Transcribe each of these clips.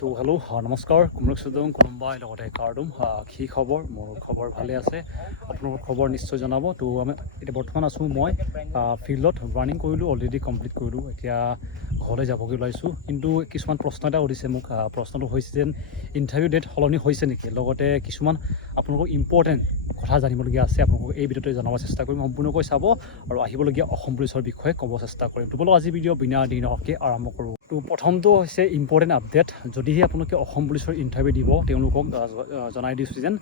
তো হেল্ল' নমস্কাৰ কুমৰক চুদং কোনোবাই লগতে কাৰ্ডুম কি খবৰ মোৰ খবৰ ভালে আছে আপোনালোকৰ খবৰ নিশ্চয় জনাব তো আমি এতিয়া বৰ্তমান আছোঁ মই ফিল্ডত ৰানিং কৰিলোঁ অলৰেডি কমপ্লিট কৰিলোঁ এতিয়া ঘৰলৈ যাবগৈ ওলাইছোঁ কিন্তু কিছুমান প্ৰশ্ন এটা সুধিছে মোক প্ৰশ্নটো হৈছে যেন ইণ্টাৰভিউ ডেট সলনি হৈছে নেকি লগতে কিছুমান আপোনালোকৰ ইম্পৰ্টেণ্ট কথা জানিবলগীয়া আছে আপোনালোকক এই ভিডিঅ'তে জনাব চেষ্টা কৰিম সম্পূৰ্ণকৈ চাব আৰু আহিবলগীয়া অসম পুলিচৰ বিষয়ে ক'ব চেষ্টা কৰিম তো বলক আজি ভিডিঅ' বিনা দিনকে আৰম্ভ কৰোঁ তো প্ৰথমটো হৈছে ইম্পৰ্টেণ্ট আপডেট যদিহে আপোনালোকে অসম পুলিচৰ ইণ্টাৰভিউ দিব তেওঁলোকক জনাই দিছোঁ যেন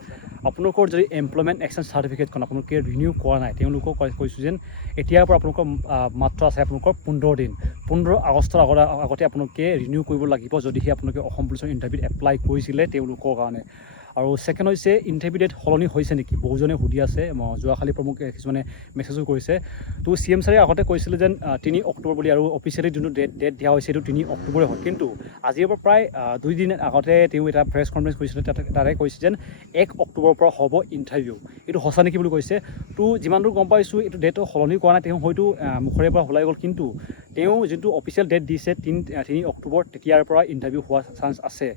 আপোনালোকৰ যদি এমপ্লয়মেণ্ট এক্সচেঞ্জ চাৰ্টিফিকেটখন আপোনালোকে ৰিনিউ কৰা নাই তেওঁলোকক কৈছোঁ যেন এতিয়াৰ পৰা আপোনালোকৰ মাত্ৰ আছে আপোনালোকৰ 15 দিন 15 আগষ্টৰ আগতে আপোনালোকে ৰিনিউ কৰিব লাগিব যদিহে আপোনালোকে অসম পুলিচৰ ইণ্টাৰভিউত এপ্লাই কৰিছিলে তেওঁলোকৰ কাৰণে আৰু ছেকেণ্ড হৈছে ইণ্টাৰভিউ ডেট সলনি হৈছে নেকি বহুজনে সুধি আছে যোৱাকালি প্ৰমুখ কিছুমানে মেছেজো কৰিছে তো CM ছাৰে আগতে কৈছিলে যেন 3 অক্টোবৰ বুলি আৰু অফিচিয়েলি যোনটো ডেট দিয়া হৈছে এইটো 3 অক্টোবৰে হয় কিন্তু আজিৰ পৰা প্ৰায় 2 দিন আগতে তেওঁ এটা প্ৰেছ কনফাৰেঞ্চ কৰিছিলে তাতে কৈছে যেন 1 অক্টোবৰৰ পৰা হ'ব ইণ্টাৰভিউ এইটো সঁচা নেকি বুলি কৈছে তো যিমান দূৰ গম পাইছোঁ এইটো ডেটটো সলনি কৰা নাই তেওঁ হয়তো মুখৰে পৰা ওলাই গ'ল কিন্তু তেওঁ যোনটো অফিচিয়েল ডেট দিছে 3 অক্টোবৰ তেতিয়াৰ পৰা ইণ্টাৰভিউ হোৱা চান্স আছে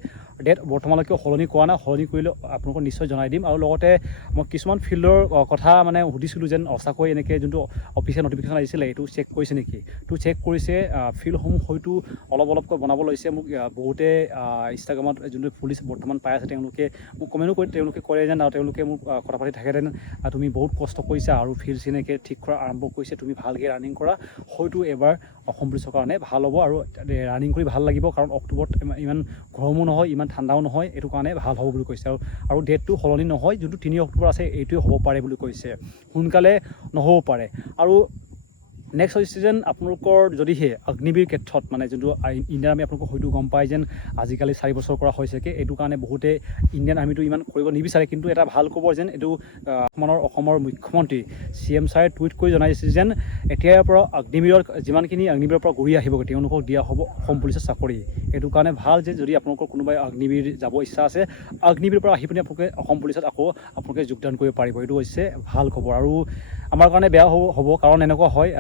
ডেট বৰ্তমানলৈকে সলনি কৰা নাই সলনি কৰিলে আপোনালোকক নিশ্চয় জনাই দিম আৰু লগতে মই কিছুমান ফিল্ডৰ কথা মানে সুধিছিলোঁ যেন সঁচাকৈ এনেকৈ যোনটো অফিচিয়েল নটিফিকেশ্যন আহিছিলে এইটো চেক কৰিছে নেকি তো চেক কৰিছে ফিল্ডসমূহ হয়তো অলপকৈ বনাব লৈছে মোক বহুতে ইনষ্টাগ্ৰামত যোনটো পুলিচ বৰ্তমান পাই আছে তেওঁলোকে মোক কমেণ্টো কৰি তেওঁলোকে কৰে যেন আৰু তেওঁলোকে মোক কথা পাতি থাকে যেন তুমি বহুত কষ্ট কৰিছা আৰু ফিল্ড চিনেকৈ ঠিক কৰা আৰম্ভ কৰিছে তুমি ভালকৈ ৰানিং কৰা হয়তো এবাৰ অসম পুলিচৰ কাৰণে ভাল হ'ব আৰু ৰানিং কৰি ভাল লাগিব কাৰণ অক্টোবৰত ইমান গৰমো নহয় ইমান ঠাণ্ডাও নহয় এইটো কাৰণে ভাল হ'ব বুলি কৈছে আৰু ডেটটো সলনি নহয় যোনটো 3 অক্টোবৰ আছে এইটোৱে হ'ব পাৰে বুলি কৈছে সোনকালে নহ'ব পাৰে আৰু নেক্সট হৈছে যেন আপোনালোকৰ যদিহে অগ্নিবীৰ ক্ষেত্ৰত মানে যোনটো ইণ্ডিয়ান আৰ্মি আপোনালোকক হয়তো গম পায় যেন আজিকালি 4 বছৰ কৰা হৈছেগৈ এইটো কাৰণে বহুতে ইণ্ডিয়ান আৰ্মিটো ইমান কৰিব নিবিচাৰে কিন্তু এটা ভাল খবৰ যেন এইটো অসমৰ মুখ্যমন্ত্ৰী CM ছাৰে টুইট কৰি জনাইছে যেন এতিয়াৰ পৰা অগ্নিবীৰৰ যিমানখিনি অগ্নিবীৰৰ পৰা ঘূৰি আহিবগৈ তেওঁলোকক দিয়া হ'ব অসম পুলিচৰ চাকৰি এইটো কাৰণে ভাল যে যদি আপোনালোকৰ কোনোবাই অগ্নিবীৰ যাব ইচ্ছা আছে অগ্নিবীৰৰ পৰা আহি পিনি আপোনালোকে অসম পুলিচত আকৌ আপোনালোকে যোগদান কৰিব পাৰিব এইটো হৈছে ভাল খবৰ আৰু আমাৰ কাৰণে বেয়া হ'ব কাৰণ এনেকুৱা হয়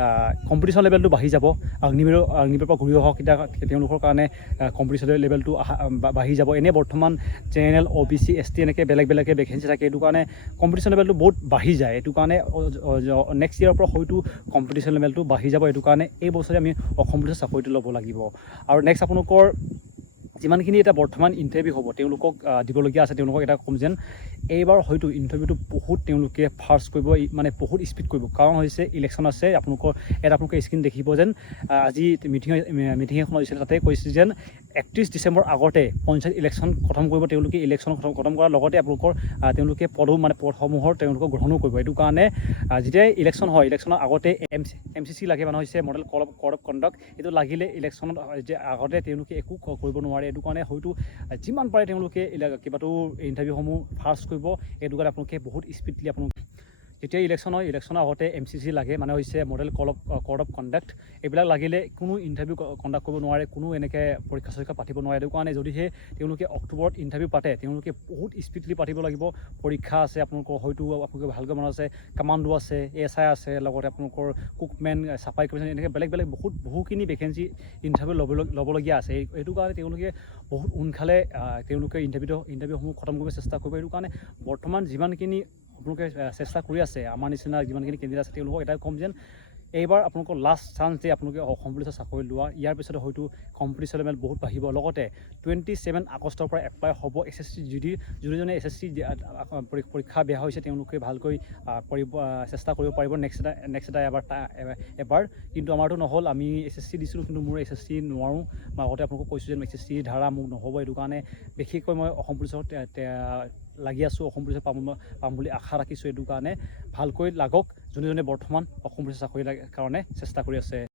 কম্পিটিশ্যন লেভেলটো বাঢ়ি যাব অগ্নিবীৰৰ পৰা ঘূৰি অহা তেওঁলোকৰ কাৰণে কম্পিটিশ্যন লেভেলটো বাঢ়ি যাব এনেই বৰ্তমান জেনেৰেল OBC ST এনেকৈ বেলেগে ভেকেঞ্চি থাকে এইটো কাৰণে কম্পিটিশ্যন লেভেলটো বহুত বাঢ়ি যায় এইটো কাৰণে নেক্সট ইয়েৰৰ পৰা হয়তো কম্পিটিশ্যন লেভেলটো বাঢ়ি যাব এইটো কাৰণে এই বছৰে আমি অসম পুলিচৰ চাকৰিটো ল'ব লাগিব আৰু নেক্সট আপোনালোকৰ যিমানখিনি এটা বৰ্তমান ইণ্টাৰভিউ হ'ব তেওঁলোকক দিবলগীয়া আছে তেওঁলোকক এটা ক'ম যেন এইবাৰ হয়তো ইণ্টাৰভিউটো বহুত তেওঁলোকে ফাৰ্ষ্ট কৰিব মানে বহুত স্পীড কৰিব কাৰণ হৈছে ইলেকশ্যন আছে আপোনালোকে স্ক্ৰীন দেখিব যেন আজি মিটিং এখন হৈছিলে তাতে কৈছে যেন 31 ডিচেম্বৰ আগতে পঞ্চায়ত ইলেকশ্যন খতম কৰিব তেওঁলোকে ইলেকশ্যন খতম কৰাৰ লগতে আপোনালোকৰ তেওঁলোকে পদসমূহৰ তেওঁলোকক গ্ৰহণো কৰিব এইটো কাৰণে যেতিয়াই ইলেকশ্যন হয় ইলেকশ্যনৰ আগতে MCC লাগে মানে হৈছে মডেল কোড অফ কণ্ডাক্ট এইটো লাগিলে ইলেকশ্যনত আগতে তেওঁলোকে একো কৰিব নোৱাৰে এইটো কাৰণে হয়তো যিমান পাৰে তেওঁলোকে কিবাটো ইণ্টাৰভিউসমূহ ফাৰ্ষ্ট কৰিব এইটো কাৰণে আপোনালোকে বহুত স্পীডলি আপোনালোকে যেতিয়া ইলেকশ্যন হয় ইলেকশ্যনৰ আগতে MCC লাগে মানে হৈছে মডেল কোড অফ কণ্ডাক্ট এইবিলাক লাগিলে কোনো ইণ্টাৰভিউ কণ্ডাক্ট কৰিব নোৱাৰে কোনো এনেকৈ পৰীক্ষা পাতিব নোৱাৰে এইটো কাৰণে যদিহে তেওঁলোকে অক্টোবৰত ইণ্টাৰভিউ পাতে তেওঁলোকে বহুত স্পীডলি পাতিব লাগিব পৰীক্ষা আছে আপোনালোকৰ হয়তো আপোনালোকে ভালকৈ মনত আছে কামাণ্ডো আছে SI আছে লগতে আপোনালোকৰ কুকমেন চাফাই কৰ্মী এনেকৈ বেলেগ বহুখিনি ভেকেঞ্চি ইণ্টাৰভিউ ল'বলগীয়া আছে এইটো কাৰণে তেওঁলোকে বহুত সোনকালে তেওঁলোকে ইণ্টাৰভিউসমূহ খতম কৰিব চেষ্টা কৰিব এইটো কাৰণে বৰ্তমান যিমানখিনি আপোনালোকে চেষ্টা কৰি আছে আমাৰ নিচিনা যিমানখিনি কেণ্ডিডেট আছে তেওঁলোকক এটাই ক'ম যেন এইবাৰ আপোনালোকৰ লাষ্ট চান্স যে আপোনালোকে অসম পুলিচৰ চাকৰি লোৱা ইয়াৰ পিছতে হয়তো কম্পিটিশ্যন লেভেল বহুত বাঢ়িব লগতে 27 আগষ্টৰ পৰা এপ্লাই হ'ব SSC যিজনে SSC পৰীক্ষা বেয়া হৈছে তেওঁলোকে ভালকৈ চেষ্টা কৰিব পাৰিব নেক্সট এটা এবাৰ কিন্তু আমাৰতো নহ'ল আমি SSC দিছিলোঁ কিন্তু মোৰ SSC নোৱাৰোঁ মই আগতে আপোনালোকক কৈছোঁ যে SSC ধাৰা মোক নহ'ব এইটো কাৰণে বিশেষকৈ মই অসম পুলিচত লাগি আছোঁ অসম পুলিচত পাম বুলি আশা ৰাখিছোঁ এইটো কাৰণে ভালকৈ লাগক যোনে বৰ্তমান অসম পুলিচৰ চাকৰিৰ কাৰণে চেষ্টা কৰি আছে